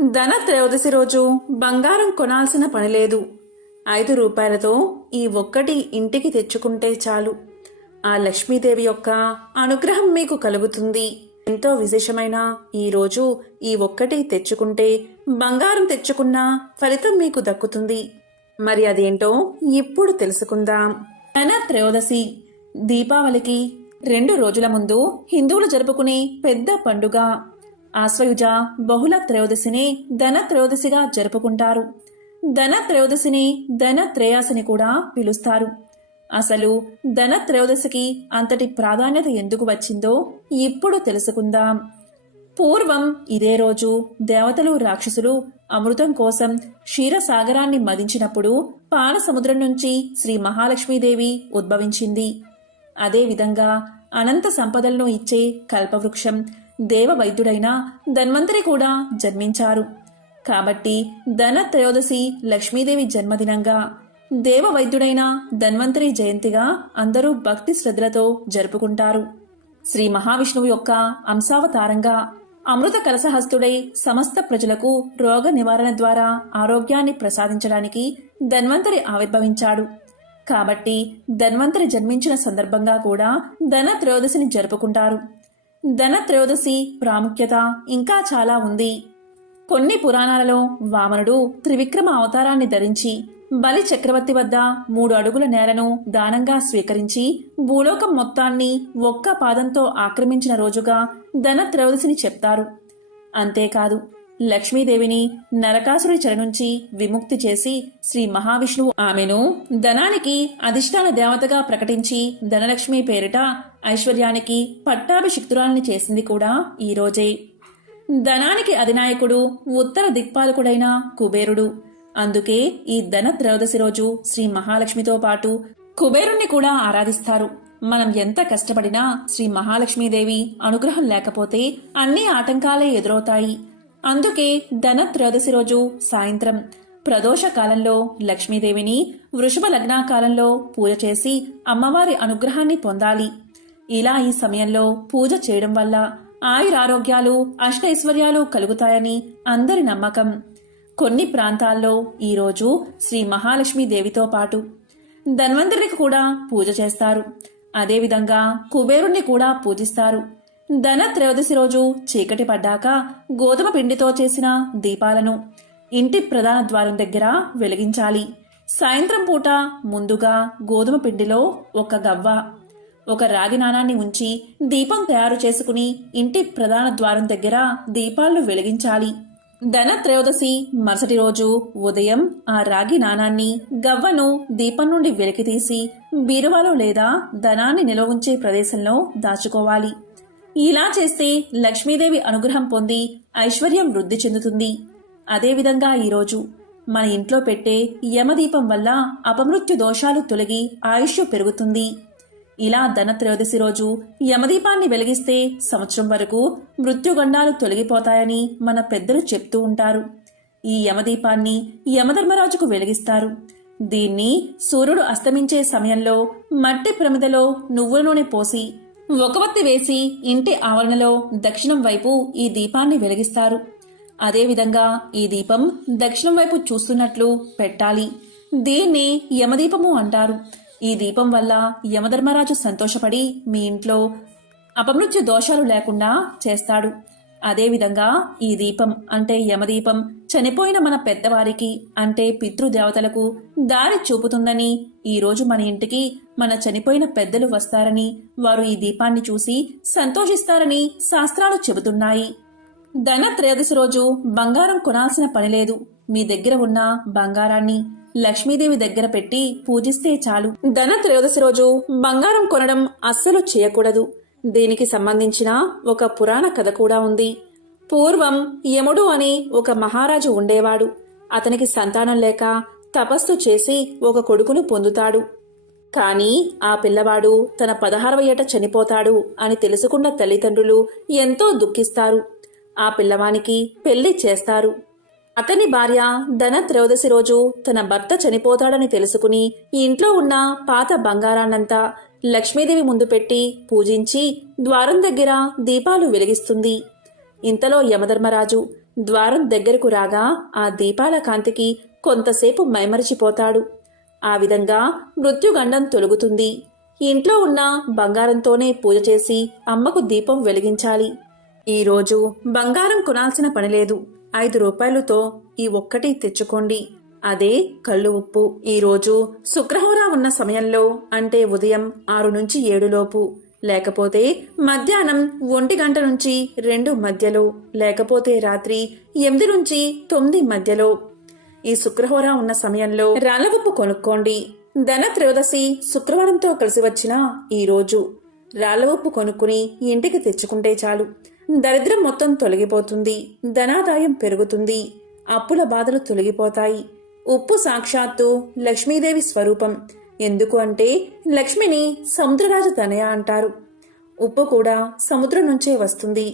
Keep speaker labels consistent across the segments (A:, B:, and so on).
A: ధన త్రయోదశి రోజు బంగారం కొనాల్సిన పని లేదు. ఐదు రూపాయలతో ఈ ఒక్కటి ఇంటికి తెచ్చుకుంటే చాలు. ఆ లక్ష్మీదేవి యొక్క అనుగ్రహం మీకు కలుగుతుంది. ఎంతో విశేషమైన ఈ రోజు ఈ ఒక్కటి తెచ్చుకుంటే బంగారం తెచ్చుకున్న ఫలితం మీకు దక్కుతుంది. మరి అదేంటో ఇప్పుడు తెలుసుకుందాం. ధన త్రయోదశి. దీపావళికి రెండు రోజుల ముందు హిందువులు జరుపుకునే పెద్ద పండుగ. ఆశ్వయుజ బహుళ త్రయోదశిని ధన త్రయోదశిగా జరుపుకుంటారు. ధన త్రయోదశిని ధన త్రేయాసిని కూడా పిలుస్తారు. అసలు ధన త్రయోదశికి అంతటి ప్రాధాన్యత ఎందుకు వచ్చిందో ఇప్పుడు తెలుసుకుందాం. పూర్వం ఇదే రోజు దేవతలు రాక్షసులు అమృతం కోసం క్షీరసాగరాన్ని మదించినప్పుడు పాలసముద్రం నుంచి శ్రీ మహాలక్ష్మీదేవి ఉద్భవించింది. అదేవిధంగా అనంత సంపదలను ఇచ్చే కల్పవృక్షం దేవవైద్యుడైన ధన్వంతరి కూడా జన్మించారు. కాబట్టి ధన త్రయోదశి లక్ష్మీదేవి జన్మదినంగా దేవవైద్యుడైన ధన్వంతరి జయంతిగా అందరూ భక్తి శ్రద్ధలతో జరుపుకుంటారు. శ్రీ మహావిష్ణువు యొక్క అంశావతారంగా అమృత కలసహస్తుడై సమస్త ప్రజలకు రోగ నివారణ ద్వారా ఆరోగ్యాన్ని ప్రసాదించడానికి ధన్వంతరి ఆవిర్భవించాడు. కాబట్టి ధన్వంతరి జన్మించిన సందర్భంగా కూడా ధన త్రయోదశిని జరుపుకుంటారు. ధన త్రయోదశి ప్రాముఖ్యత ఇంకా చాలా ఉంది. కొన్ని పురాణాలలో వామనుడు త్రివిక్రమ అవతారాన్ని ధరించి బలి చక్రవర్తి వద్ద మూడు అడుగుల నేలను దానంగా స్వీకరించి భూలోకం మొత్తాన్ని ఒక్క పాదంతో ఆక్రమించిన రోజుగా ధన త్రయోదశిని చెప్తారు. అంతేకాదు లక్ష్మీదేవిని నరకాసురి చెర నుంచి విముక్తి చేసి శ్రీ మహావిష్ణువు ఆమెను ధనానికి అధిష్టాన దేవతగా ప్రకటించి ధనలక్ష్మి పేరిట ఐశ్వర్యానికి పట్టాభిషిక్తురాల్ని చేసింది కూడా ఈ రోజే. ధనానికి అధినాయకుడు ఉత్తర దిక్పాలకుడైన కుబేరుడు. అందుకే ఈ ధన త్రయోదశి రోజు శ్రీ మహాలక్ష్మితో పాటు కుబేరుణ్ణి కూడా ఆరాధిస్తారు. మనం ఎంత కష్టపడినా శ్రీ మహాలక్ష్మీదేవి అనుగ్రహం లేకపోతే అన్ని ఆటంకాలే ఎదురవుతాయి. అందుకే ధన త్రయోదశి రోజు సాయంత్రం ప్రదోష కాలంలో లక్ష్మీదేవిని వృషభ లగ్నాకాలంలో పూజ చేసి అమ్మవారి అనుగ్రహాన్ని పొందాలి. ఇలా ఈ సమయంలో పూజ చేయడం వల్ల ఆయురారోగ్యాలు అష్టైశ్వర్యాలు కలుగుతాయని అందరి నమ్మకం. కొన్ని ప్రాంతాల్లో ఈరోజు శ్రీ మహాలక్ష్మి దేవితో పాటు ధన్వంతరికి కూడా పూజ చేస్తారు. అదేవిధంగా కుబేరుణ్ణి కూడా పూజిస్తారు. ధన త్రయోదశి రోజు చీకటి పడ్డాక గోధుమ పిండితో చేసిన దీపాలను ఇంటి ప్రధాన ద్వారం దగ్గర వెలిగించాలి. సాయంత్రం పూట ముందుగా గోధుమ పిండిలో ఒక గవ్వ ఒక రాగి నాణాన్ని ఉంచి దీపం తయారు చేసుకుని ఇంటి ప్రధాన ద్వారం దగ్గర దీపాలను వెలిగించాలి. ధన త్రయోదశి మరుసటి రోజు ఉదయం ఆ రాగి నాణాన్ని గవ్వను దీపం నుండి వెలికితీసి బీరువాలో లేదా ధనాన్ని నిల్వ ఉంచే ప్రదేశంలో దాచుకోవాలి. ఇలా చేస్తే లక్ష్మీదేవి అనుగ్రహం పొంది ఐశ్వర్యం వృద్ధి చెందుతుంది. అదేవిధంగా ఈరోజు మన ఇంట్లో పెట్టే యమదీపం వల్ల అపమృత్యు దోషాలు తొలగి ఆయుష్ పెరుగుతుంది. ఇలా ధనత్రయోదశి రోజు యమదీపాన్ని వెలిగిస్తే సంవత్సరం వరకు మృత్యుగండాలు తొలగిపోతాయని మన పెద్దలు చెప్తూ ఉంటారు. ఈ యమదీపాన్ని యమధర్మరాజుకు వెలిగిస్తారు. దీన్ని సూర్యుడు అస్తమించే సమయంలో మట్టి ప్రమిదలో నువ్వుల నూనె పోసి ఒకవత్తి వేసి ఇంటి ఆవరణలో దక్షిణం వైపు ఈ దీపాన్ని వెలిగిస్తారు. అదేవిధంగా ఈ దీపం దక్షిణం వైపు చూస్తున్నట్లు పెట్టాలి. దీన్ని యమదీపము అంటారు. ఈ దీపం వల్ల యమధర్మరాజు సంతోషపడి మీ ఇంట్లో అపమృత్యు దోషాలు లేకుండా చేస్తాడు. అదేవిధంగా ఈ దీపం అంటే యమదీపం చనిపోయిన మన పెద్దవారికి అంటే పితృదేవతలకు దారి చూపుతుందని ఈ రోజు మన ఇంటికి మన చనిపోయిన పెద్దలు వస్తారని వారు ఈ దీపాన్ని చూసి సంతోషిస్తారని శాస్త్రాలు చెబుతున్నాయి. ధన త్రయోదశి రోజు బంగారం కొనాల్సిన పని లేదు. మీ దగ్గర ఉన్న బంగారాన్ని లక్ష్మీదేవి దగ్గర పెట్టి పూజిస్తే చాలు. ధన త్రయోదశి రోజు బంగారం కొనడం అస్సలు చేయకూడదు. దీనికి సంబంధించిన ఒక పురాణ కథ కూడా ఉంది. పూర్వం యముడు అని ఒక మహారాజు ఉండేవాడు. అతనికి సంతానం లేక తపస్సు చేసి ఒక కొడుకును పొందుతాడు. కానీ ఆ పిల్లవాడు తన పదహారవ ఏట చనిపోతాడు అని తెలుసుకున్న తల్లిదండ్రులు ఎంతో దుఃఖిస్తారు. ఆ పిల్లవానికి పెళ్ళి చేస్తారు. అతని భార్య ధన త్రయోదశి రోజు తన భర్త చనిపోతాడని తెలుసుకుని ఇంట్లో ఉన్న పాత బంగారాన్నంతా లక్ష్మీదేవి ముందు పెట్టి పూజించి ద్వారం దగ్గర దీపాలు వెలిగిస్తుంది. ఇంతలో యమధర్మరాజు ద్వారం దగ్గరకు రాగా ఆ దీపాల కాంతికి కొంతసేపు మైమరిచిపోతాడు. ఆ విధంగా మృత్యుగండం తొలుగుతుంది. ఇంట్లో ఉన్న బంగారంతోనే పూజ చేసి అమ్మకు దీపం వెలిగించాలి. ఈరోజు బంగారం కొనాల్సిన పనిలేదు ఐదు రూపాయలతో ఈ ఒక్కటి తెచ్చుకోండి. అదే కళ్ళు ఉప్పు. ఈరోజు శుక్రహోరా ఉన్న సమయంలో అంటే ఉదయం ఆరు నుంచి ఏడులోపు లేకపోతే మధ్యాహ్నం ఒంటి గంట నుంచి రెండు మధ్యలో లేకపోతే రాత్రి ఎనిమిది నుంచి తొమ్మిది మధ్యలో. ఈ శుక్రహోర ఉన్న సమయంలో రాళ్ళవప్పు కొనుక్కోండి. ధన త్రయోదశి శుక్రవారంతో కలిసి వచ్చిన ఈరోజు రాళ్ళవప్పు కొనుక్కుని ఇంటికి తెచ్చుకుంటే చాలు. దరిద్రం మొత్తం తొలగిపోతుంది. ధనాదాయం పెరుగుతుంది. అప్పుల బాధలు తొలగిపోతాయి. ఉప్పు సాక్షాత్తు లక్ష్మీదేవి స్వరూపం. ఎందుకు అంటే లక్ష్మిని సముద్రరాజు తనయ అంటారు. ఉప్పు కూడా సముద్రం నుంచే వస్తుంది.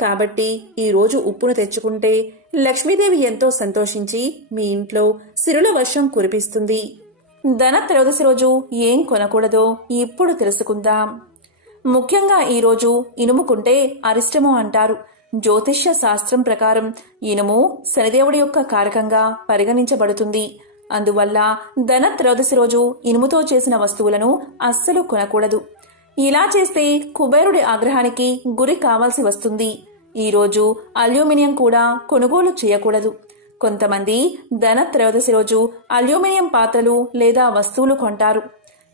A: కాబట్టి ఈరోజు ఉప్పును తెచ్చుకుంటే లక్ష్మీదేవి ఎంతో సంతోషించి మీ ఇంట్లో సిరుల వర్షం కురిపిస్తుంది. ధన త్రయోదశి రోజు ఏం కొనకూడదో ఇప్పుడు తెలుసుకుందాం. ముఖ్యంగా ఈరోజు ఇనుముకుంటే అరిష్టము అంటారు. జ్యోతిష్య శాస్త్రం ప్రకారం ఇనుము శనిదేవుడి యొక్క కారకంగా పరిగణించబడుతుంది. అందువల్ల ధనత్రయోదశి రోజు ఇనుముతో చేసిన వస్తువులను అస్సలు కొనకూడదు. ఇలా చేస్తే కుబేరుడి ఆగ్రహానికి గురి కావాల్సి వస్తుంది. ఈరోజు అల్యూమినియం కూడా కొనుగోలు చేయకూడదు. కొంతమంది ధనత్రయోదశి రోజు అల్యూమినియం పాత్రలు లేదా వస్తువులు కొంటారు.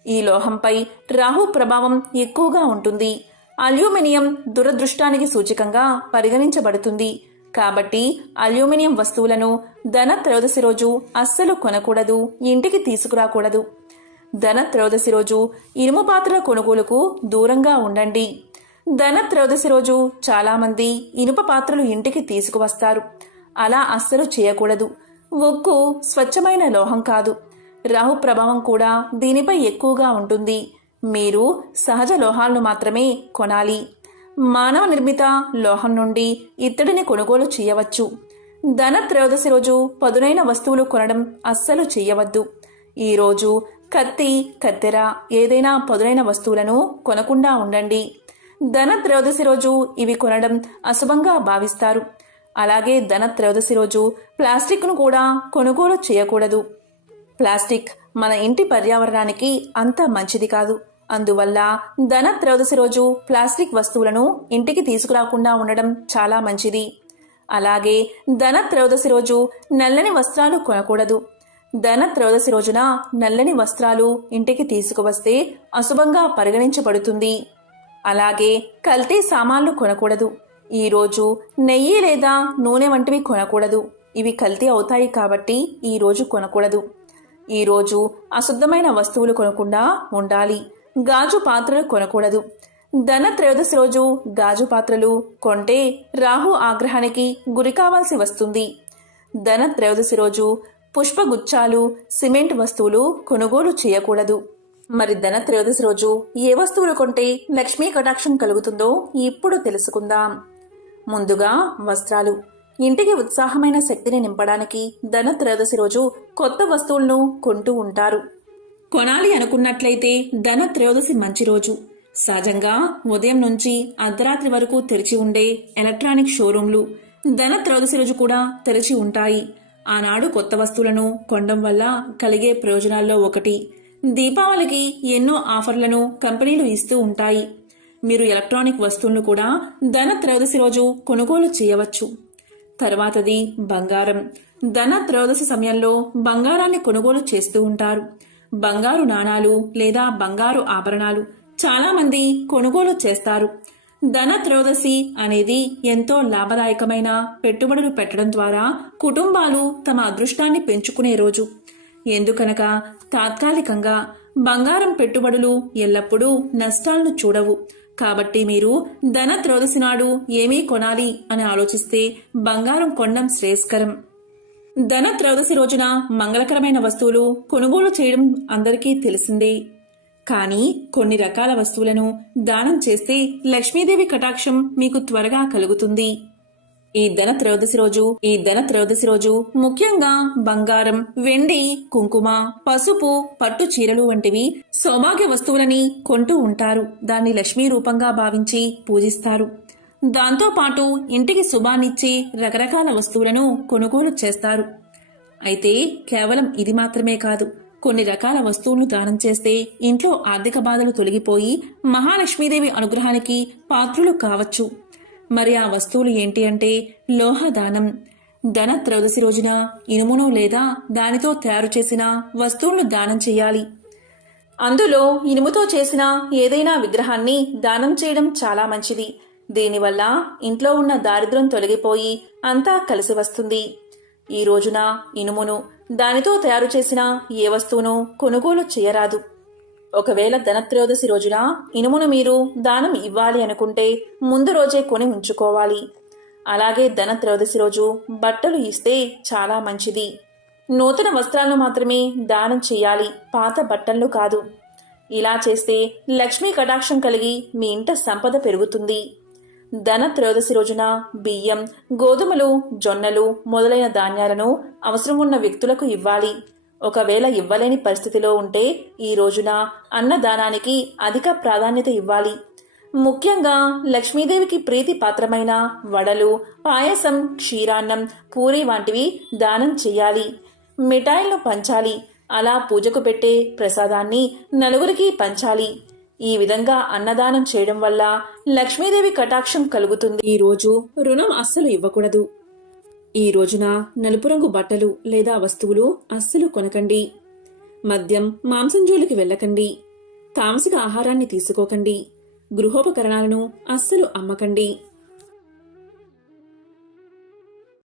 A: ఈ లోహంపై రాహు ప్రభావం ఎక్కువగా ఉంటుంది. అల్యూమినియం దురదృష్టానికి సూచికంగా పరిగణించబడుతుంది. కాబట్టి అల్యూమినియం వస్తువులను ధన త్రయోదశి రోజు అస్సలు కొనకూడదు ఇంటికి తీసుకురాకూడదు. ధన త్రయోదశి రోజు ఇనుము పాత్రల కొనుగోలుకు దూరంగా ఉండండి. ధన త్రయోదశి రోజు చాలామంది ఇనుప పాత్రలు ఇంటికి తీసుకువస్తారు. అలా అస్సలు చేయకూడదు. ఉక్కు స్వచ్ఛమైన లోహం కాదు. రాహు ప్రభావం కూడా దీనిపై ఎక్కువగా ఉంటుంది. మీరు సహజ లోహాలను మాత్రమే కొనాలి. మానవ నిర్మిత లోహం నుండి ఇత్తడిని కొనుగోలు చేయవచ్చు. ధన త్రయోదశి రోజు పదునైన వస్తువులు కొనడం అస్సలు చేయవద్దు. ఈరోజు కత్తి కత్తెర ఏదైనా పదునైన వస్తువులను కొనకుండా ఉండండి. ధన త్రయోదశి రోజు ఇవి కొనడం అశుభంగా భావిస్తారు. అలాగే ధన త్రయోదశి రోజు ప్లాస్టిక్ను కూడా కొనుగోలు చేయకూడదు. ప్లాస్టిక్ మన ఇంటి పర్యావరణానికి అంత మంచిది కాదు. అందువల్ల ధన త్రయోదశి రోజు ప్లాస్టిక్ వస్తువులను ఇంటికి తీసుకురాకుండా ఉండడం చాలా మంచిది. అలాగే ధన త్రయోదశి రోజు నల్లని వస్త్రాలు కొనకూడదు. ధన త్రయోదశి రోజున నల్లని వస్త్రాలు ఇంటికి తీసుకువస్తే అశుభంగా పరిగణించబడుతుంది. అలాగే కల్తీ సామాన్లు కొనకూడదు. ఈరోజు నెయ్యి లేదా నూనె వంటివి కొనకూడదు. ఇవి కల్తీ అవుతాయి కాబట్టి ఈరోజు కొనకూడదు. ఈరోజు అశుద్ధమైన వస్తువులు కొనకుండా ఉండాలి. గాజు పాత్రలు కొనకూడదు. ధన త్రయోదశి రోజు గాజు పాత్రలు కొంటే రాహు ఆగ్రహానికి గురి కావాల్సి వస్తుంది. ధన త్రయోదశి రోజు పుష్పగుచ్చాలు సిమెంట్ వస్తువులు కొనుగోలు చేయకూడదు. మరి ధన త్రయోదశి రోజు ఏ వస్తువులు కొంటే లక్ష్మీ కటాక్షం కలుగుతుందో ఇప్పుడు తెలుసుకుందాం. ముందుగా వస్త్రాలు. ఇంటికి ఉత్సాహమైన శక్తిని నింపడానికి ధన త్రయోదశి రోజు కొత్త వస్తువులను కొంటూ ఉంటారు. కొనాలి అనుకున్నట్లయితే ధన త్రయోదశి మంచి రోజు. సహజంగా ఉదయం నుంచి అర్ధరాత్రి వరకు తెరిచి ఉండే ఎలక్ట్రానిక్ షోరూంలు ధన త్రయోదశి రోజు కూడా తెరిచి ఉంటాయి. ఆనాడు కొత్త వస్తువులను కొనడం వల్ల కలిగే ప్రయోజనాల్లో ఒకటి. దీపావళికి ఎన్నో ఆఫర్లను కంపెనీలు ఇస్తూ ఉంటాయి. మీరు ఎలక్ట్రానిక్ వస్తువులను కూడా ధన త్రయోదశి రోజు కొనుగోలు చేయవచ్చు. తర్వాతది బంగారం. ధన త్రయోదశి సమయంలో బంగారాన్ని కొనుగోలు చేస్తూ ఉంటారు. బంగారు నాణాలు లేదా బంగారు ఆభరణాలు చాలామంది కొనుగోలు చేస్తారు. ధన త్రయోదశి అనేది ఎంతో లాభదాయకమైన పెట్టుబడులు పెట్టడం ద్వారా కుటుంబాలు తమ అదృష్టాన్ని పెంచుకునే రోజు. ఎందుకనగా తాత్కాలికంగా బంగారం పెట్టుబడులు ఎల్లప్పుడూ నష్టాలను చూడవు. కాబట్టి మీరు ధన త్రోదశి నాడు ఏమీ కొనాలి అని ఆలోచిస్తే బంగారం కొనడం శ్రేయస్కరం. ధన త్రయోదశి రోజున మంగళకరమైన వస్తువులు కొనుగోలు చేయడం అందరికీ తెలిసిందే. కానీ కొన్ని రకాల వస్తువులను దానం చేస్తే లక్ష్మీదేవి కటాక్షం మీకు త్వరగా కలుగుతుంది. ఈ ధన త్రయోదశి రోజు ఈ ధన త్రయోదశి రోజు ముఖ్యంగా బంగారం వెండి కుంకుమ పసుపు పట్టు చీరలు వంటివి సౌభాగ్య వస్తువులని కొంటూ ఉంటారు. దాన్ని లక్ష్మీ రూపంగా భావించి పూజిస్తారు. దాంతోపాటు ఇంటికి శుభాన్నిచ్చి రకరకాల వస్తువులను కొనుగోలు చేస్తారు. అయితే కేవలం ఇది మాత్రమే కాదు కొన్ని రకాల వస్తువులను దానం చేస్తే ఇంట్లో ఆర్థిక బాధలు తొలగిపోయి మహాలక్ష్మీదేవి అనుగ్రహానికి పాత్రులు కావచ్చు. మరి ఆ వస్తువులు ఏంటి అంటే లోహ దానం ధన త్రయోదశి రోజున ఇనుమును లేదా దానితో తయారు చేసిన వస్తువులను దానం చేయాలి. అందులో ఇనుముతో చేసిన ఏదైనా విగ్రహాన్ని దానం చేయడం చాలా మంచిది. దీనివల్ల ఇంట్లో ఉన్న దారిద్ర్యం తొలగిపోయి అంతా కలిసి వస్తుంది. ఈ రోజున ఇనుమును దానితో తయారు చేసిన ఏ వస్తువును కొనుగోలు చేయరాదు. ఒకవేళ ధనత్రయోదశి రోజున ఇనుమును మీరు దానం ఇవ్వాలి అనుకుంటే ముందు రోజే కొని ఉంచుకోవాలి. అలాగే ధనత్రయోదశి రోజు బట్టలు ఇస్తే చాలా మంచిది. నూతన వస్త్రాలను మాత్రమే దానం చేయాలి పాత బట్టలు కాదు. ఇలా చేస్తే లక్ష్మీ కటాక్షం కలిగి మీ ఇంట సంపద పెరుగుతుంది. ధన త్రయోదశి రోజున బియ్యం గోధుమలు జొన్నలు మొదలైన ధాన్యాలను అవసరం ఉన్న వ్యక్తులకు ఇవ్వాలి. ఒకవేళ ఇవ్వలేని పరిస్థితిలో ఉంటే ఈ రోజున అన్నదానానికి అధిక ప్రాధాన్యత ఇవ్వాలి. ముఖ్యంగా లక్ష్మీదేవికి ప్రీతి పాత్రమైన వడలు పాయసం క్షీరాన్నం పూరి వంటివి దానం చేయాలి. మిఠాయిలను పంచాలి. అలా పూజకు పెట్టే ప్రసాదాన్ని నలుగురికి పంచాలి. ఈ విధంగా అన్నదానం చేయడం వల్ల లక్ష్మీదేవి కటాక్షం కలుగుతుంది. ఈ రోజు రుణం అస్సలు ఇవ్వకూడదు. ఈ రోజున నలుపు రంగు బట్టలు లేదా వస్తువులు అస్సలు కొనకండి. మద్యం మాంసం జోలికి వెళ్ళకండి. తామసిక ఆహారాన్ని తీసుకోకండి. గృహోపకరణాలను అస్సలు అమ్మకండి.